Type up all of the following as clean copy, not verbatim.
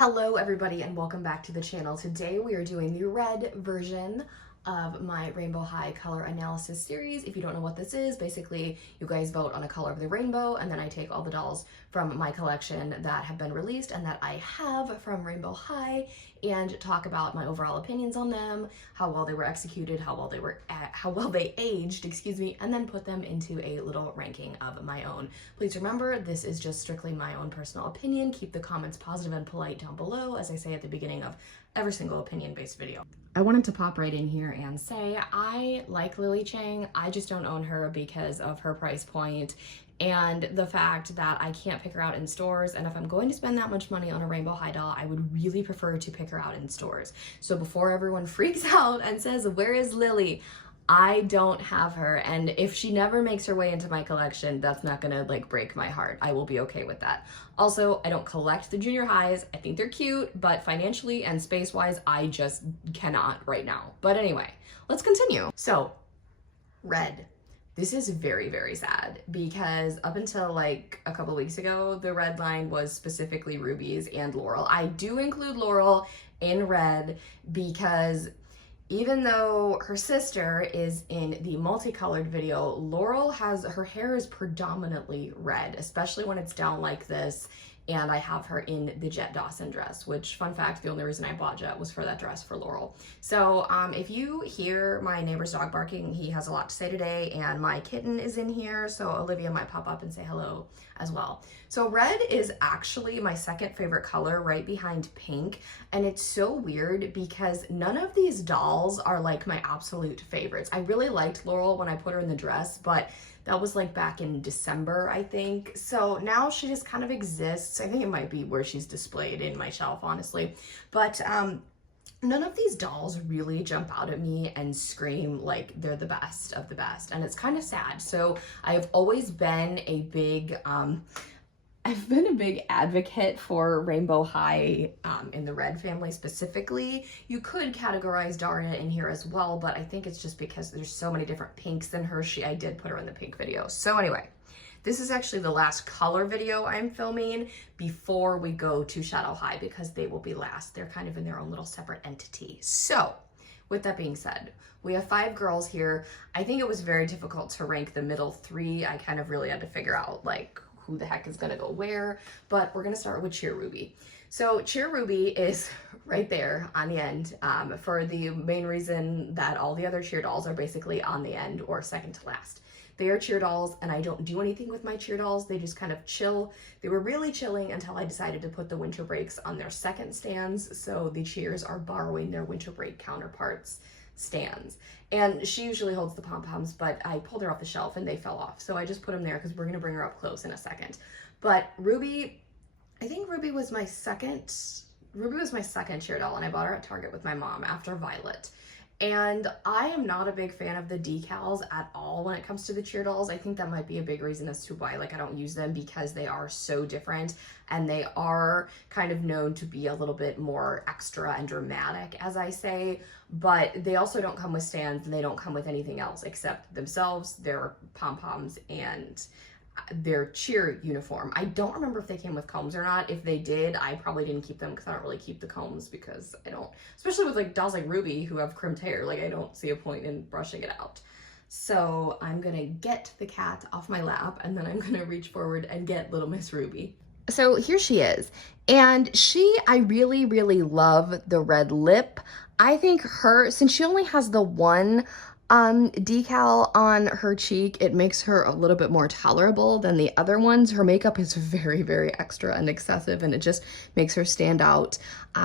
Hello everybody and welcome back to the channel. Today we are doing the red version of my Rainbow High color analysis series. If you don't know what this is, basically you guys vote on a color of the rainbow and then I take all the dolls from my collection that have been released and that I have from Rainbow High and talk about my overall opinions on them, how well they were executed, how well they aged, excuse me, and then put them into a little ranking of my own. Please remember, this is just strictly my own personal opinion. Keep the comments positive and polite down below, as I say at the beginning of every single opinion-based video. I wanted to pop right in here and say I like Lily Chang. I just don't own her because of her price point and the fact that I can't pick her out in stores, and if I'm going to spend that much money on a Rainbow High doll, I would really prefer to pick her out in stores. So before everyone freaks out and says, where is Lily? I don't have her, and if she never makes her way into my collection, that's not gonna break my heart. I will be okay with that. Also, I don't collect the junior highs. I think they're cute, but financially and space-wise, I just cannot right now. But anyway, let's continue. So, red. This is very, very sad because up until a couple weeks ago, the red line was specifically rubies and Laurel. I do include Laurel in red because even though her sister is in the multicolored video, Laurel her hair is predominantly red, especially when it's down like this. And I have her in the Jet Dawson dress, which, fun fact, the only reason I bought Jet was for that dress for Laurel. So if you hear my neighbor's dog barking, he has a lot to say today, and my kitten is in here, so Olivia might pop up and say hello as well. So red is actually my second favorite color, right behind pink, and it's so weird because none of these dolls are like my absolute favorites. I really liked Laurel when I put her in the dress, but that was back in December, I think. So now she just kind of exists. I think it might be where she's displayed in my shelf, honestly. But none of these dolls really jump out at me and scream like they're the best of the best. And it's kind of sad. So I've always been a big, advocate for Rainbow High in the red family specifically. You could categorize Daria in here as well, but I think it's just because there's so many different pinks in her. I did put her in the pink video. So anyway, this is actually the last color video I'm filming before we go to Shadow High because they will be last. They're kind of in their own little separate entity. So with that being said, we have 5 girls here. I think it was very difficult to rank the middle 3. I kind of really had to figure out who the heck is gonna go where, but we're gonna start with Cheer Ruby. So Cheer Ruby is right there on the end for the main reason that all the other cheer dolls are basically on the end or second to last. They are cheer dolls and I don't do anything with my cheer dolls. They just kind of chill. They were really chilling until I decided to put the winter breaks on their second stands. So the cheers are borrowing their winter break counterparts stands. And she usually holds the pom-poms, but I pulled her off the shelf and they fell off. So I just put them there because we're gonna bring her up close in a second. But Ruby, I think Ruby was my second cheer doll, and I bought her at Target with my mom after Violet. And I am not a big fan of the decals at all when it comes to the cheer dolls. I think that might be a big reason as to why I don't use them, because they are so different and they are kind of known to be a little bit more extra and dramatic, as I say, but they also don't come with stands and they don't come with anything else except themselves, their pom-poms, and their cheer uniform. I don't remember if they came with combs or not. If they did, I probably didn't keep them because I don't really keep the combs because I don't, especially with dolls like Ruby who have crimped hair, I don't see a point in brushing it out. So I'm gonna get the cat off my lap and then I'm gonna reach forward and get little Miss Ruby. So here she is, and I really, really love the red lip. I think since she only has the one decal on her cheek, it makes her a little bit more tolerable than the other ones. Her makeup is very, very extra and excessive, and it just makes her stand out.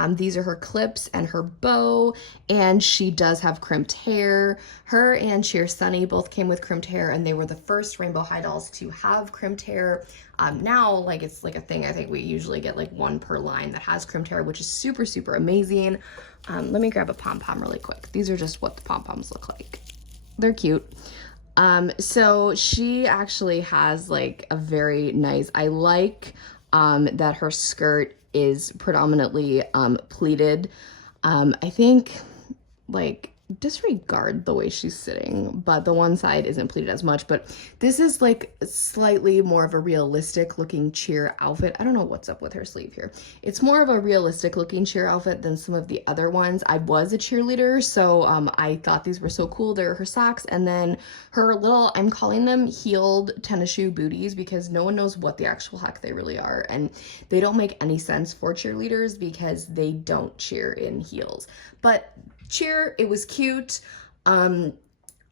These are her clips and her bow, and she does have crimped hair. Her and Cheer Sunny both came with crimped hair, and they were the first Rainbow High dolls to have crimped hair. Now, it's a thing. I think we usually get one per line that has crimped hair, which is super, super amazing. Let me grab a pom-pom really quick. These are just what the pom-poms look like. They're cute. So she actually has a very nice, I like that her skirt is predominantly pleated. I think disregard the way she's sitting, but the one side isn't pleated as much. But this is like slightly more of a realistic looking cheer outfit. I don't know what's up with her sleeve here. It's more of a realistic looking cheer outfit than some of the other ones. I was a cheerleader, so I thought these were so cool. They're her socks, and then her little, I'm calling them heeled tennis shoe booties, because no one knows what the actual heck they really are, and they don't make any sense for cheerleaders because they don't cheer in heels. But cheer, it was cute. I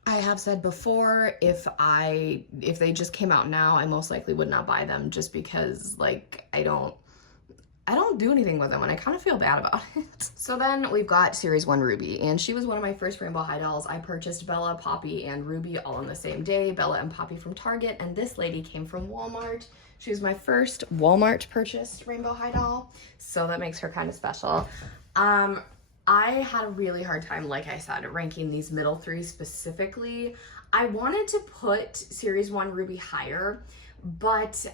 have said before, if they just came out now, I most likely would not buy them, just because like I don't do anything with them and I kind of feel bad about it. So then we've got Series 1 Ruby, and she was one of my first Rainbow High dolls. I purchased Bella, Poppy, and Ruby all on the same day. Bella and Poppy from Target, and this lady came from Walmart. She was my first Walmart purchased Rainbow High doll, so that makes her kind of special. I had a really hard time, like I said, ranking these middle three specifically. I wanted to put Series 1 Ruby higher, but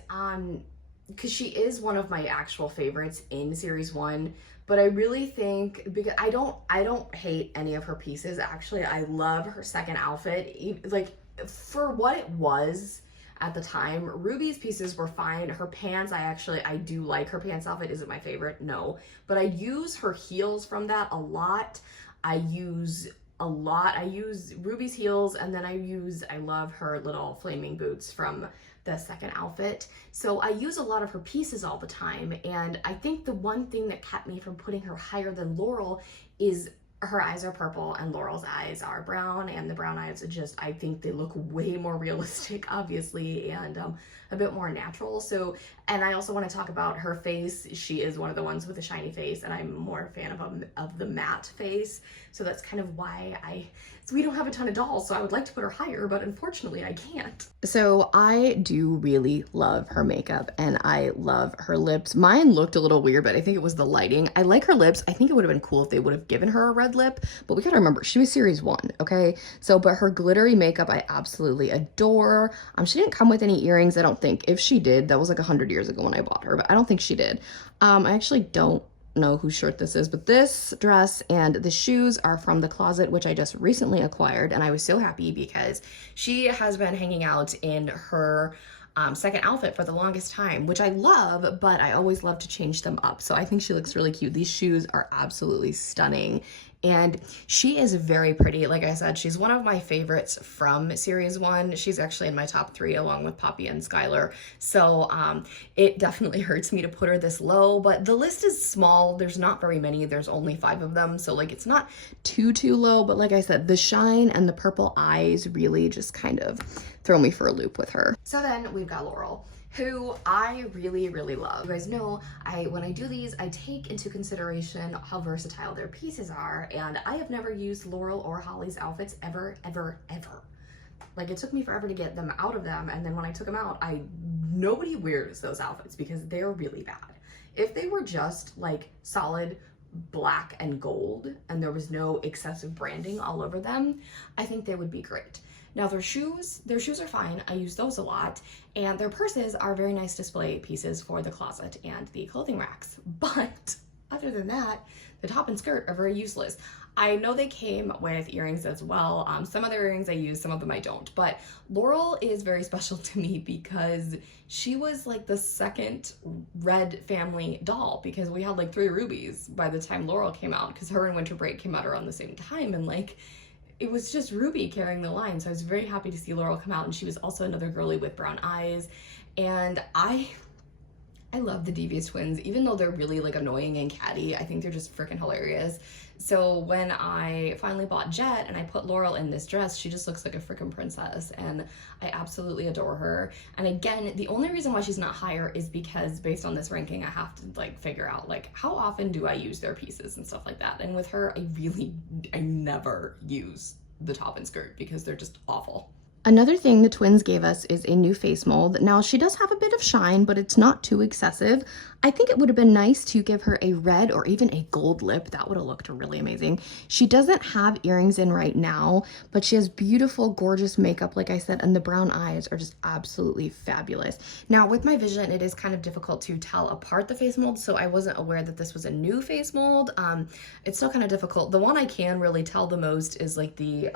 because she is one of my actual favorites in Series 1, but I really think, because I don't hate any of her pieces. Actually, I love her second outfit. Like, for what it was at the time, Ruby's pieces were fine. Her pants, I do like her pants outfit. Is it my favorite? No. But I use her heels from that a lot. I use Ruby's heels, and then I love her little flaming boots from the second outfit. So I use a lot of her pieces all the time, and I think the one thing that kept me from putting her higher than Laurel is her eyes are purple and Laurel's eyes are brown, and the brown eyes are just, I think they look way more realistic, obviously, and a bit more natural. So, and I also want to talk about her face. She is one of the ones with a shiny face, and I'm more a fan of the matte face. So that's kind of why we don't have a ton of dolls, so I would like to put her higher, but unfortunately I can't. So I do really love her makeup, and I love her lips. Mine looked a little weird, but I think it was the lighting. I like her lips. I think it would have been cool if they would have given her a red lip, but we gotta remember, she was Series 1, okay? So, but her glittery makeup I absolutely adore. She didn't come with any earrings, I don't think. If she did, that was like 100 years ago when I bought her, but I don't think she did. I actually don't know whose shirt this is, but this dress and the shoes are from the closet, which I just recently acquired, and I was so happy because she has been hanging out in her second outfit for the longest time, which I love, but I always love to change them up. So I think she looks really cute. These shoes are absolutely stunning, and she is very pretty. Like I said, she's one of my favorites from Series 1. She's actually in my top 3 along with Poppy and Skylar. So it definitely hurts me to put her this low, but the list is small. There's not very many. There's only 5 of them. So like, it's not too low, but like I said, the shine and the purple eyes really just kind of throw me for a loop with her. So then we've got Laurel, who I really, really love. You guys know, when I do these, I take into consideration how versatile their pieces are, and I have never used Laurel or Holly's outfits ever. Like, it took me forever to get them out of them, and then when I took them out, nobody wears those outfits because they're really bad. If they were just like solid black and gold and there was no excessive branding all over them, I think they would be great. Now their shoes are fine. I use those a lot, and their purses are very nice display pieces for the closet and the clothing racks. But other than that, the top and skirt are very useless. I know they came with earrings as well. Some of the earrings I use, some of them I don't. But Laurel is very special to me because she was like the second Red family doll, because we had like 3 Rubies by the time Laurel came out, because her and Winter Break came out around the same time, and like, it was just Ruby carrying the line. So I was very happy to see Laurel come out, and she was also another girly with brown eyes. And I love the Devious twins, even though they're really like annoying and catty. I think they're just freaking hilarious. So when I finally bought Jet and I put Laurel in this dress, she just looks like a freaking princess, and I absolutely adore her. And again, the only reason why she's not higher is because based on this ranking, I have to like figure out like how often do I use their pieces and stuff like that. And with her, I never use the top and skirt because they're just awful. Another thing the twins gave us is a new face mold. Now, she does have a bit of shine, but it's not too excessive. I think it would have been nice to give her a red or even a gold lip. That would have looked really amazing. She doesn't have earrings in right now, but she has beautiful, gorgeous makeup, like I said, and the brown eyes are just absolutely fabulous. Now, with my vision, it is kind of difficult to tell apart the face mold, so I wasn't aware that this was a new face mold. It's still kind of difficult. The one I can really tell the most is like the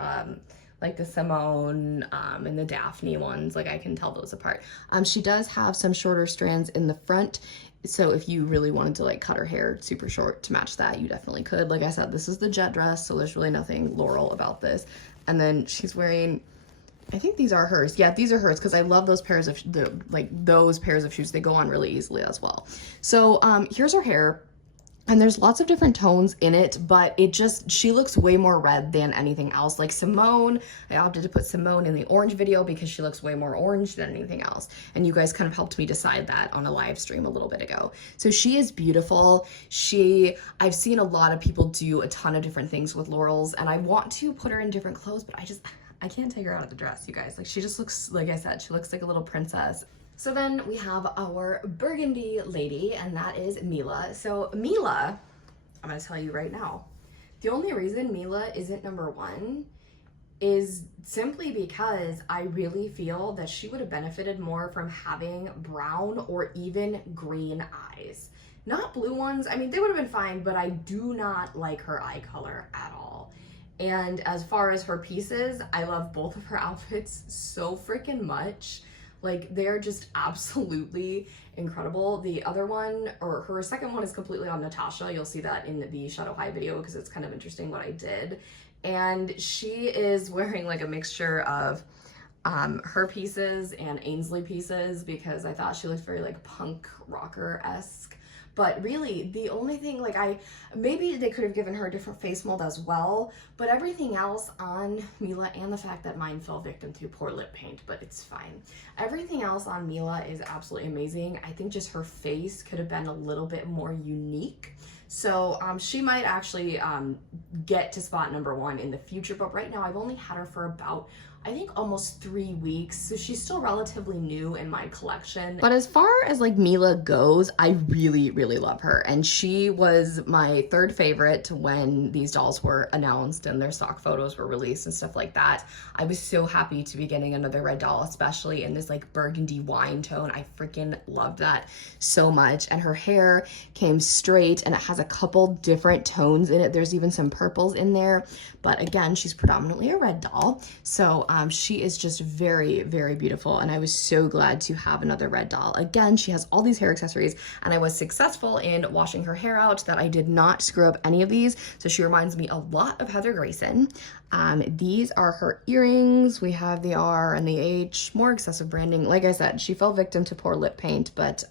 Simone and the Daphne ones. Like I can tell those apart. She does have some shorter strands in the front, so if you really wanted to like cut her hair super short to match that, you definitely could. Like I said, this is the jet dress, so there's really nothing Laurel about this. And then she's wearing, I think these are hers. Yeah, these are hers because I love those pairs of those pairs of shoes. They go on really easily as well. So here's her hair. And there's lots of different tones in it, but she looks way more red than anything else. Like Simone, I opted to put Simone in the orange video because she looks way more orange than anything else. And you guys kind of helped me decide that on a live stream a little bit ago. So she is beautiful. I've seen a lot of people do a ton of different things with Laurel's, and I want to put her in different clothes, but I can't take her out of the dress, you guys. Like she just looks, like I said, she looks like a little princess. So then we have our burgundy lady, and that is Mila. So Mila, I'm gonna tell you right now, the only reason Mila isn't number one is simply because I really feel that she would have benefited more from having brown or even green eyes. Not blue ones. I mean, they would have been fine, but I do not like her eye color at all. And as far as her pieces, I love both of her outfits so freaking much. Like, they're just absolutely incredible. The other one, or her second one, is completely on Natasha. You'll see that in the Shadow High video because it's kind of interesting what I did. And she is wearing like a mixture of her pieces and Ainsley pieces because I thought she looked very like punk rocker-esque. But really, the only thing, like maybe they could have given her a different face mold as well, but everything else on Mila, and the fact that mine fell victim to poor lip paint, but it's fine. Everything else on Mila is absolutely amazing. I think just her face could have been a little bit more unique. So she might actually get to spot number one in the future, but right now I've only had her for about, I think, almost 3 weeks, so she's still relatively new in my collection. But as far as like Mila goes, I really, really love her, and she was my third favorite when these dolls were announced and their stock photos were released and stuff like that. I was so happy to be getting another red doll, especially in this like burgundy wine tone. I freaking loved that so much, and her hair came straight, and it has a couple different tones in it. There's even some purples in there, but again, she's predominantly a red doll, so she is just very, very beautiful, and I was so glad to have another red doll. Again, she has all these hair accessories, and I was successful in washing her hair out that I did not screw up any of these, so she reminds me a lot of Heather Grayson. These are her earrings. We have the R and the H, more excessive branding. Like I said, she fell victim to poor lip paint, but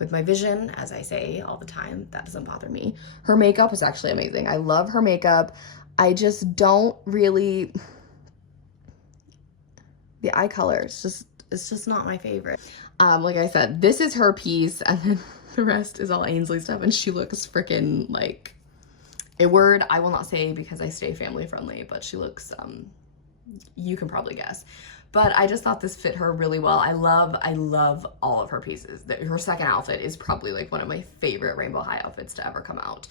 with my vision, as I say all the time, that doesn't bother me. Her makeup is actually amazing. I love her makeup. I just don't really... The eye color, it's just not my favorite. Like I said, this is her piece, and then the rest is all Ainsley stuff, and she looks freaking like a word I will not say because I stay family friendly, but she looks, you can probably guess. But I just thought this fit her really well. I love all of her pieces. Her second outfit is probably like one of my favorite Rainbow High outfits to ever come out.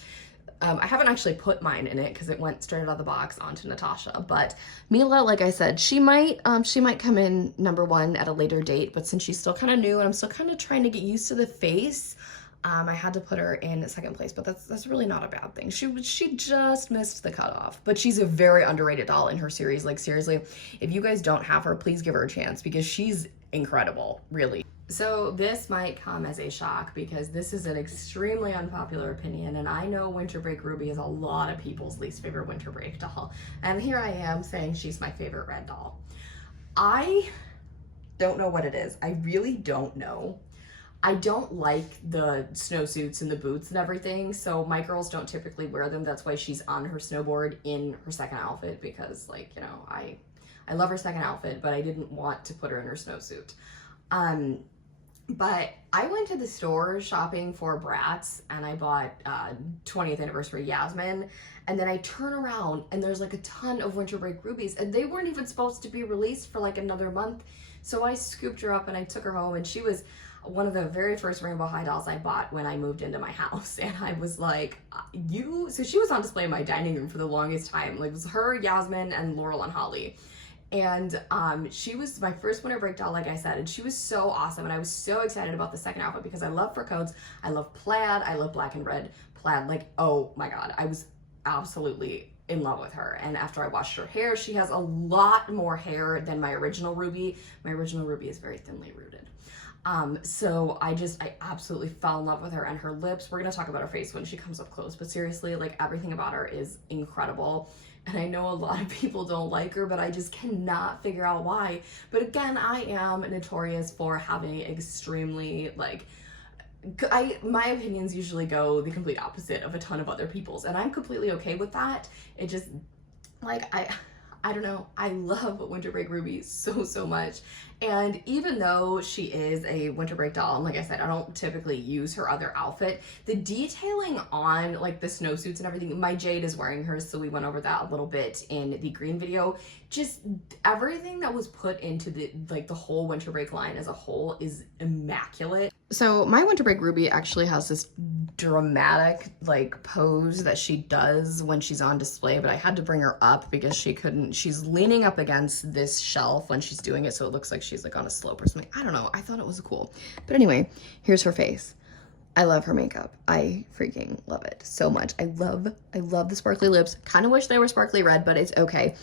I haven't actually put mine in it because it went straight out of the box onto Natasha, but Mila, like I said, she might come in number one at a later date, but since she's still kind of new and I'm still kind of trying to get used to the face, I had to put her in second place, but that's really not a bad thing. She just missed the cutoff, but she's a very underrated doll in her series. Like seriously, if you guys don't have her, please give her a chance because she's incredible, really. So this might come as a shock because this is an extremely unpopular opinion, and I know Winter Break Ruby is a lot of people's least favorite Winter Break doll, and here I am saying she's my favorite red doll. I don't know what it is. I really don't know. I don't like the snowsuits and the boots and everything, so my girls don't typically wear them. That's why she's on her snowboard in her second outfit because, like, you know, I love her second outfit, but I didn't want to put her in her snowsuit. But I went to the store shopping for Bratz and I bought 20th anniversary Yasmin, and then I turn around and there's like a ton of Winter Break rubies and they weren't even supposed to be released for like another month. So I scooped her up and I took her home, and she was one of the very first rainbow high dolls I bought when I moved into my house. And I was like, so she was on display in my dining room for the longest time. Like, it was her, Yasmin, and Laurel and Holly. And she was my first Winter Break doll, like I said, and she was so awesome. And I was so excited about the second outfit because I love fur coats, I love plaid, I love black and red plaid. Like, oh my God, I was absolutely in love with her. And after I washed her hair, she has a lot more hair than my original Ruby. My original Ruby is very thinly rooted. So I absolutely fell in love with her, and her lips, we're gonna talk about her face when she comes up close, but seriously, like, everything about her is incredible. And I know a lot of people don't like her, but I just cannot figure out why. But again, I am notorious for having extremely, like, my opinions usually go the complete opposite of a ton of other people's, and I'm completely okay with that. It just, like, I don't know, I love Winter Break Ruby so much. And even though she is a Winter Break doll, and like I said, I don't typically use her other outfit, the detailing on like the snowsuits and everything, my Jade is wearing hers, so we went over that a little bit in the green video. Just everything that was put into the whole Winter Break line as a whole is immaculate. So my Winter Break Ruby actually has this dramatic like pose that she does when she's on display, but I had to bring her up because she's leaning up against this shelf when she's doing it, so it looks like she's like on a slope or something. I don't know, I thought it was cool. But anyway, here's her face. I love her makeup. I freaking love it so much. I love the sparkly lips. Kind of wish they were sparkly red, but it's okay.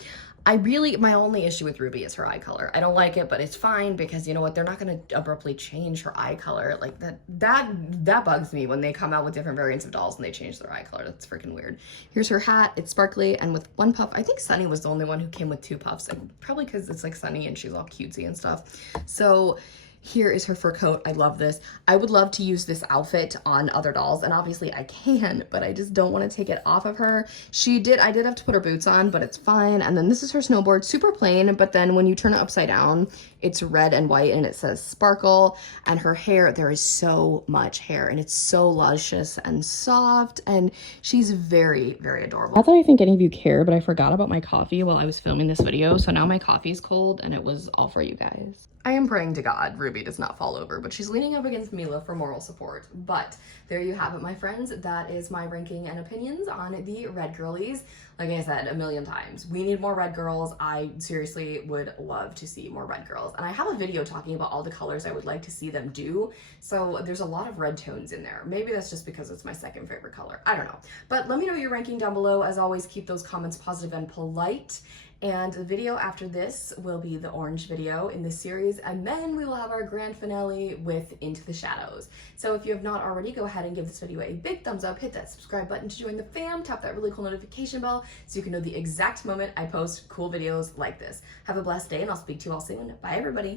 My only issue with Ruby is her eye color. I don't like it, but it's fine because you know what? They're not going to abruptly change her eye color. Like that bugs me when they come out with different variants of dolls and they change their eye color. That's freaking weird. Here's her hat. It's sparkly and with one puff. I think Sunny was the only one who came with two puffs, probably because it's like Sunny and she's all cutesy and stuff. So here is her fur coat. I love this. I would love to use this outfit on other dolls, and obviously I can, but I just don't want to take it off of her. I did have to put her boots on, but it's fine. And then this is her snowboard, super plain, but then when you turn it upside down, it's red and white and it says sparkle. And her hair, there is so much hair and it's so luscious and soft, and she's very adorable. Not that I think any of you care, but I forgot about my coffee while I was filming this video, so now my coffee's cold and it was all for you guys. I am praying to God Ruby does not fall over, but she's leaning up against Mila for moral support. But there you have it, my friends. That is my ranking and opinions on the red girlies. Like I said a million times, we need more red girls. I seriously would love to see more red girls. And I have a video talking about all the colors I would like to see them do. So there's a lot of red tones in there. Maybe that's just because it's my second favorite color. I don't know. But let me know your ranking down below. As always, keep those comments positive and polite. And the video after this will be the orange video in this series, and then we will have our grand finale with Into the Shadows. So if you have not already, go ahead and give this video a big thumbs up, hit that subscribe button to join the fam, tap that really cool notification bell so you can know the exact moment I post cool videos like this. Have a blessed day, and I'll speak to you all soon. Bye, everybody.